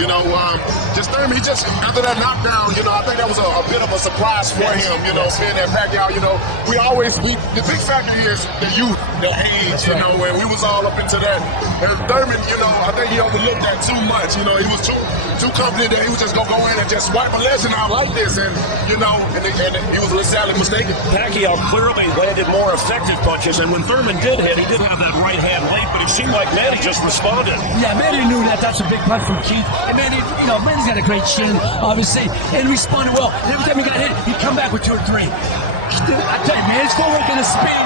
just Thurman, after that knockdown, I think that was a bit of a surprise for him, seeing that Pacquiao, the big factor is the youth, the age, and we was all up into that. And Thurman, I think he overlooked that too much. He was too confident that he was just going to go in and just swipe a legend out like this. And, and he was sadly mistaken. Pacquiao clearly landed more effective punches, and when Thurman did hit, he did have that right hand late, but it seemed like Manny just responded. Yeah, Manny knew that's a big punch from Keith. And Manny, Manny's got a great chin, obviously, and responded well. And every time he got hit, he'd come back with 2 or 3. I tell you, man, his footwork and his speed,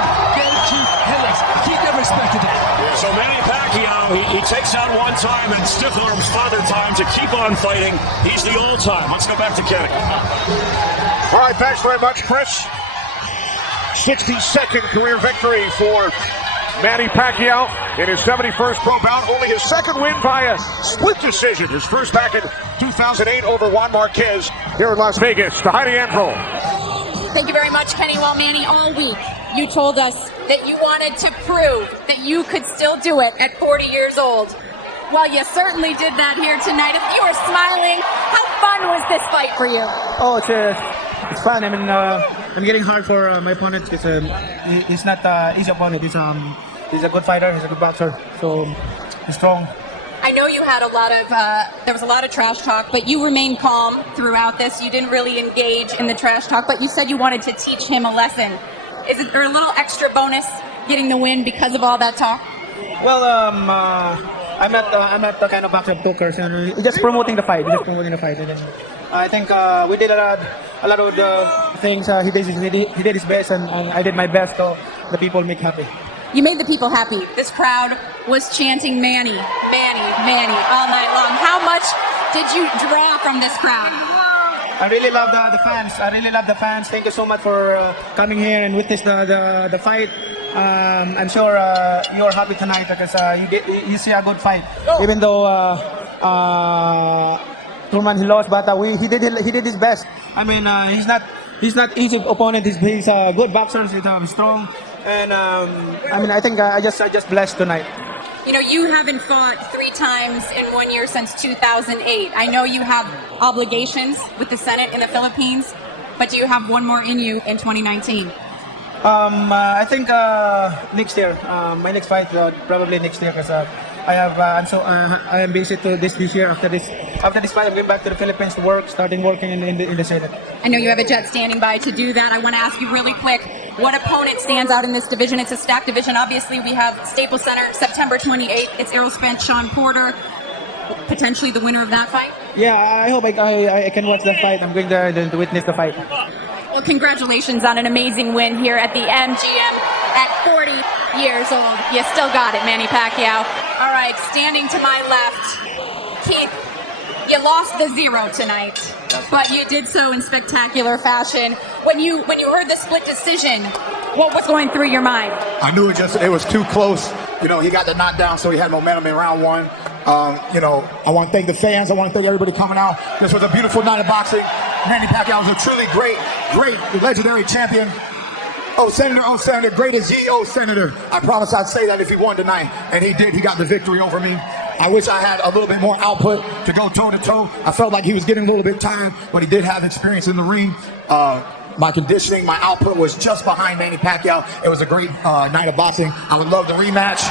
Keith Hillings. Keith never respected that. Yeah, so Manny Pacquiao, he takes out one time and stiff arms father time to keep on fighting. He's the all-time. Let's go back to Kenny. All right, thanks very much, Chris. 62nd career victory for Manny Pacquiao in his 71st pro bout. Only his second win via split decision. His first back in 2008 over Juan Marquez here in Las Vegas. To Heidi Andro. Thank you very much, Kenny. Well, Manny, all week you told us that you wanted to prove that you could still do it at 40 years old. Well, you certainly did that here tonight. If you were smiling, how fun was this fight for you? Oh, it's fun. I mean, I'm getting hard for my opponent. He's not easy opponent. He's a good fighter. He's a good boxer. So he's strong. I know you had there was a lot of trash talk, but you remained calm throughout this. You didn't really engage in the trash talk, but you said you wanted to teach him a lesson. Is there a little extra bonus getting the win because of all that talk? Well, I'm not the kind of boxer talker. So we're just promoting the fight. And I think we did a lot of the things. He did his best, and I did my best, so the people make happy. You made the people happy. This crowd was chanting Manny, Manny, Manny all night long. How much did you draw from this crowd? I really love the fans. I really love the fans. Thank you so much for coming here and witness the fight. I'm sure you're happy tonight because you see a good fight. Even though Thurman he lost, but he did his best. I mean, he's not easy opponent. He's a good boxer. He's strong, and I mean, I think I just blessed tonight. You know, you haven't fought 3 times in 1 year since 2008. I know you have obligations with the Senate in the Philippines, but do you have one more in you in 2019? I think next year, my next fight probably next year because I am busy to this year. After this fight, I'm going back to the Philippines to work, starting working in the Senate. I know you have a jet standing by to do that. I want to ask you really quick, what opponent stands out in this division? It's a stacked division. Obviously, we have Staples Center, September 28th. It's Errol Spence, Sean Porter, potentially the winner of that fight. Yeah, I hope I can watch that fight. I'm going to witness the fight. Well, congratulations on an amazing win here at the MGM at 40 years old. You still got it, Manny Pacquiao. All right, standing to my left, Keith, you lost the 0 tonight, but you did so in spectacular fashion. When you heard the split decision, what was going through your mind? I knew it was too close. You know, he got the knockdown, so he had momentum in round 1. You know, I want to thank the fans. I want to thank everybody coming out. This was a beautiful night of boxing. Manny Pacquiao was a truly great, legendary champion. Oh, Senator, great as ye, oh, Senator. I promise I'd say that if he won tonight, and he did. He got the victory over me. I wish I had a little bit more output to go toe-to-toe. I felt like he was getting a little bit tired, but he did have experience in the ring. My conditioning, my output was just behind Manny Pacquiao. It was a great night of boxing. I would love the rematch.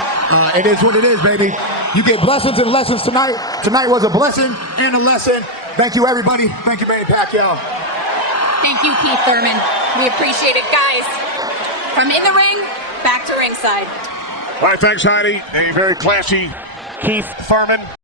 It is what it is, baby. You get blessings and lessons tonight. Tonight was a blessing and a lesson. Thank you, everybody. Thank you, Manny Pacquiao. Thank you, Keith Thurman. We appreciate it, guys. From in the ring, back to ringside. All right, thanks, Heidi. A very classy Keith Thurman.